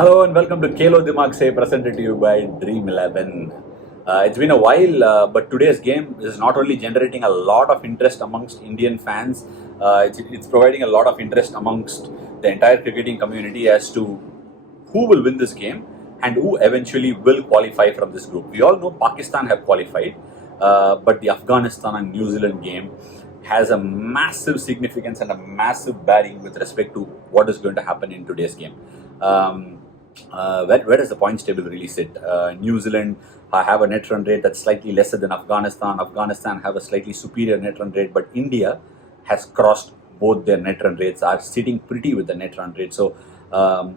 Hello and welcome to Khelo Dimaag say presented to you by Dream 11. It's been a while, but today's game is not only generating a lot of interest amongst Indian fans, it's providing a lot of interest amongst the entire cricketing community as to who will win this game and who eventually will qualify from this group. We all know Pakistan have qualified, but the Afghanistan and New Zealand game has a massive significance and a massive bearing with respect to what is going to happen in today's game. Where does the points table really sit? New Zealand have a net run rate that's slightly lesser than Afghanistan. Afghanistan have a slightly superior net run rate, but India has crossed both their net run rates, are sitting pretty with the net run rate. So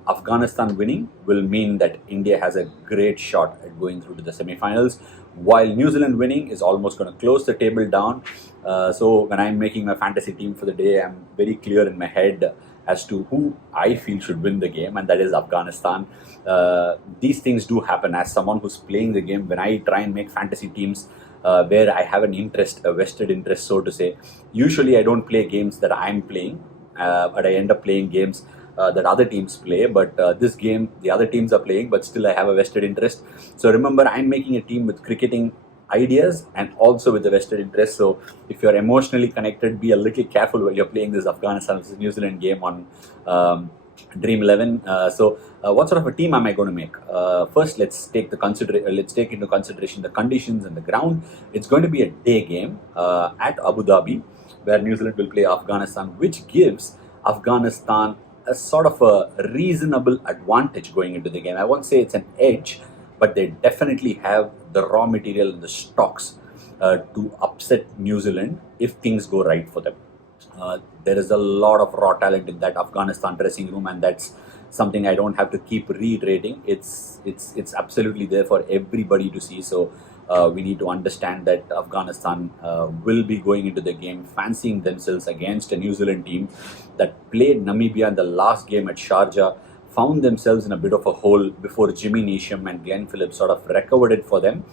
Afghanistan winning will mean that India has a great shot at going through to the semi-finals, while New Zealand winning is almost going to close the table down. So when I'm making my fantasy team for the day, I'm very clear in my head as to who I feel should win the game, and that is Afghanistan. These things do happen. As someone who's playing the game, when I try and make fantasy teams where I have an interest, a vested interest, so to say, usually I don't play games that I'm playing, but I end up playing games that other teams play. But this game, the other teams are playing, but still I have a vested interest. So remember, I'm making a team with cricketing ideas and also with the vested interest. So if you're emotionally connected, be a little careful when you're playing this Afghanistan versus New Zealand game on Dream 11. What sort of a team am I going to make? First, let's take into consideration the conditions and the ground. It's going to be a day game at Abu Dhabi, where New Zealand will play Afghanistan, which gives Afghanistan a sort of a reasonable advantage going into the game. I won't say it's an edge, but they definitely have the raw material and the stocks to upset New Zealand if things go right for them. There is a lot of raw talent in that Afghanistan dressing room, and that's something I don't have to keep reiterating. It's absolutely there for everybody to see. So we need to understand that Afghanistan will be going into the game fancying themselves against a New Zealand team that played Namibia in the last game at Sharjah, found themselves in a bit of a hole before Jimmy Neesham and Glenn Phillips sort of recovered it for them.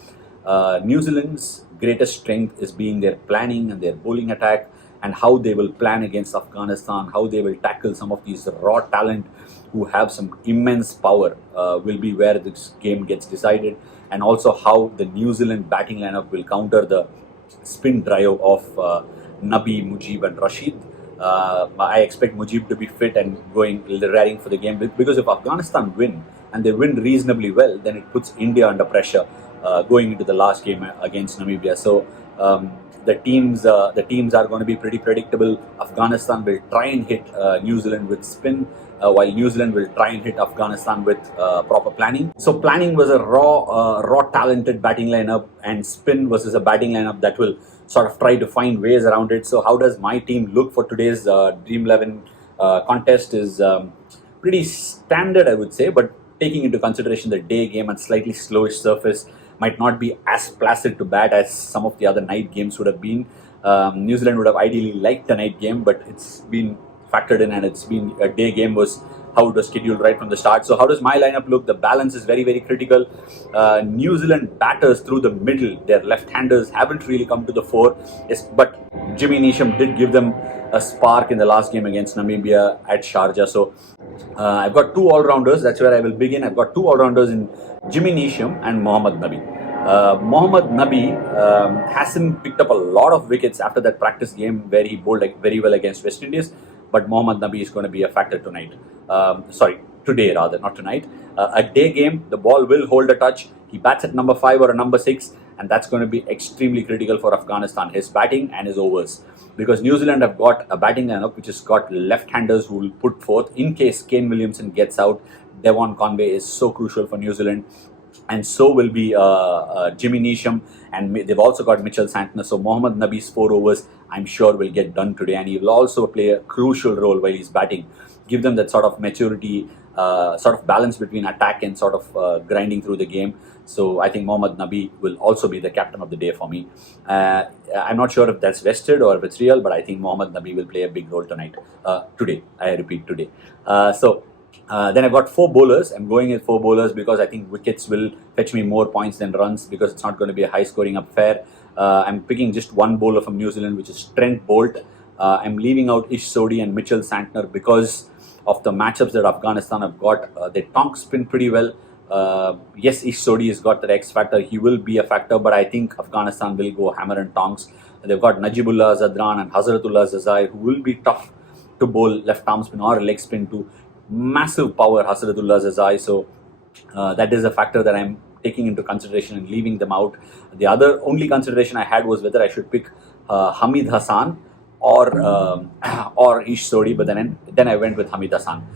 New Zealand's greatest strength is being their planning and their bowling attack, and how they will plan against Afghanistan, how they will tackle some of these raw talent who have some immense power will be where this game gets decided, and also how the New Zealand batting lineup will counter the spin drive of Nabi, Mujib and Rashid. I expect Mujib to be fit and raring for the game, because if Afghanistan win and they win reasonably well, then it puts India under pressure going into the last game against Namibia. So the teams are going to be pretty predictable. Afghanistan will try and hit New Zealand with spin, while New Zealand will try and hit Afghanistan with proper planning. So planning was a raw talented batting lineup, and spin versus a batting lineup that will sort of try to find ways around it. So how does my team look for today's Dream 11 contest is pretty standard, I would say, but taking into consideration the day game and slightly slowish surface, might not be as placid to bat as some of the other night games would have been. New Zealand would have ideally liked the night game, but it's been factored in, and it's been a day game was how it was scheduled right from the start. So how does my lineup look? The balance is very, very critical. New Zealand batters through the middle, their left-handers haven't really come to the fore, but Jimmy Neesham did give them a spark in the last game against Namibia at Sharjah. So I've got two all-rounders. That's where I will begin. I've got two all-rounders in Jimmy Neesham and Mohammad Nabi. Mohammad Nabi hasn't picked up a lot of wickets after that practice game where he bowled very well against West Indies, but Mohammad Nabi is going to be a factor tonight. Today rather, not tonight. A day game, the ball will hold a touch. He bats at number 5 or a number 6, and that's going to be extremely critical for Afghanistan, his batting and his overs. Because New Zealand have got a batting lineup which has got left-handers who will put forth. In case Kane Williamson gets out, Devon Conway is so crucial for New Zealand, and so will be Jimmy Neesham, and they've also got Mitchell Santner. So Mohammad Nabi's 4 overs, I'm sure, will get done today, and he will also play a crucial role while he's batting. Give them that sort of maturity, sort of balance between attack and sort of grinding through the game. So I think Mohammad Nabi will also be the captain of the day for me. I'm not sure if that's vested or if it's real, but I think Mohammad Nabi will play a big role tonight. Today, I repeat, today. Then I've got 4 bowlers. I'm going with 4 bowlers because I think wickets will fetch me more points than runs, because it's not going to be a high-scoring affair. I'm picking just one bowler from New Zealand, which is Trent Bolt. I'm leaving out Ish Sodhi and Mitchell Santner because of the matchups that Afghanistan have got. They tonk spin pretty well. Yes, Ish Sodhi has got that X factor. He will be a factor, but I think Afghanistan will go hammer and tongs. They've got Najibullah Zadran and Hazratullah Zazai, who will be tough to bowl left arm spin or leg spin to. Massive power, Hazratullah Zazai. So that is a factor that I'm taking into consideration and leaving them out. The only consideration I had was whether I should pick Hamid Hassan or Ish Sodhi, but then I went with Hamid Hassan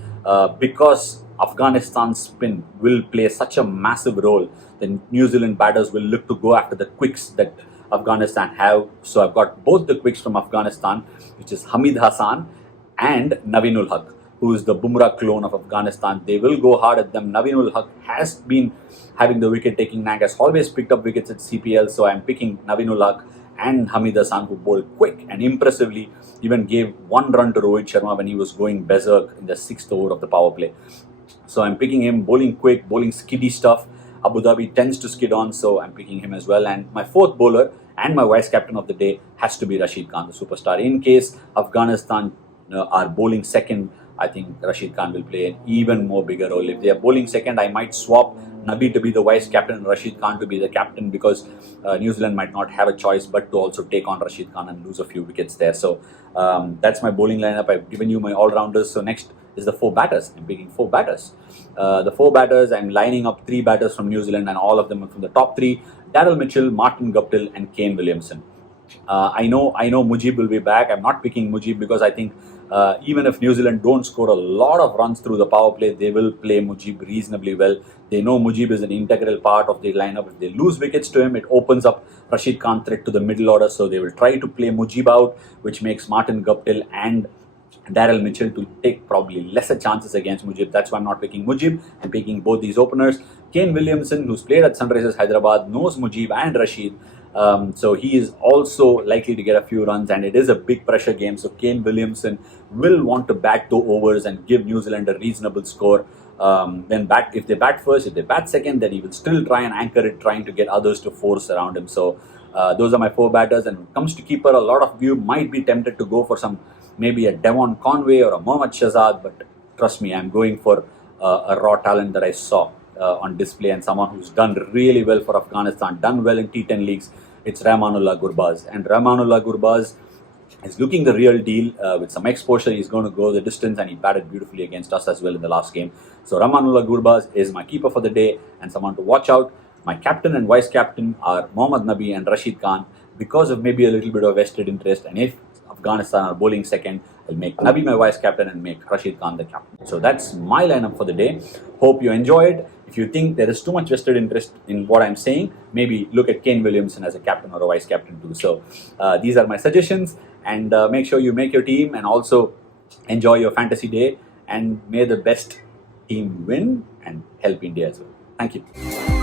because Afghanistan's spin will play such a massive role. The New Zealand batters will look to go after the quicks that Afghanistan have. So I've got both the quicks from Afghanistan, which is Hamid Hassan and Naveen Haq, who is the Bumrah clone of Afghanistan. They will go hard at them. Naveen Haq has been having the wicket-taking knack, has always picked up wickets at CPL. So I'm picking Naveen Haq and Hamid Hassan, who bowled quick and impressively, even gave 1 run to Rohit Sharma when he was going berserk in the 6th over of the power play. So I'm picking him, bowling quick, bowling skiddy stuff. Abu Dhabi tends to skid on, so I'm picking him as well. And my 4th bowler and my vice captain of the day has to be Rashid Khan, the superstar. In case Afghanistan are bowling second, I think Rashid Khan will play an even more bigger role. If they are bowling second, I might swap Nabi to be the vice captain and Rashid Khan to be the captain, because New Zealand might not have a choice but to also take on Rashid Khan and lose a few wickets there. So that's my bowling lineup. I've given you my all-rounders. So next is the 4 batters. I'm picking 4 batters. The 4 batters, I'm lining up 3 batters from New Zealand, and all of them are from the top 3. Daryl Mitchell, Martin Guptill and Kane Williamson. I know Mujib will be back. I'm not picking Mujib because I think even if New Zealand don't score a lot of runs through the power play, they will play Mujib reasonably well. They know Mujib is an integral part of the lineup. If they lose wickets to him, it opens up Rashid Khan threat to the middle order. So they will try to play Mujib out, which makes Martin Guptill and Daryl Mitchell to take probably lesser chances against Mujib. That's why I'm not picking Mujib. I'm picking both these openers. Kane Williamson, who's played at Sunrisers Hyderabad, knows Mujib and Rashid. So he is also likely to get a few runs, and it is a big pressure game. So Kane Williamson will want to bat 2 overs and give New Zealand a reasonable score. If they bat first, if they bat second, then he will still try and anchor it, trying to get others to force around him. So those are my 4 batters. And when it comes to keeper, a lot of you might be tempted to go for maybe a Devon Conway or a Mohammad Shahzad, but trust me, I'm going for a raw talent that I saw on display, and someone who's done really well for Afghanistan, done well in T10 leagues. It's Rahmanullah Gurbaz. And Rahmanullah Gurbaz is looking the real deal. With some exposure, he's going to go the distance, and he batted beautifully against us as well in the last game. So Rahmanullah Gurbaz is my keeper for the day and someone to watch out. My captain and vice captain are Mohammad Nabi and Rashid Khan, because of maybe a little bit of vested interest. And if Afghanistan are bowling second, I'll make Nabi my vice captain and make Rashid Khan the captain. So that's my lineup for the day. Hope you enjoyed. If you think there is too much vested interest in what I'm saying, maybe look at Kane Williamson as a captain or a vice captain too. So these are my suggestions, and make sure you make your team and also enjoy your fantasy day, and may the best team win and help India as well. Thank you.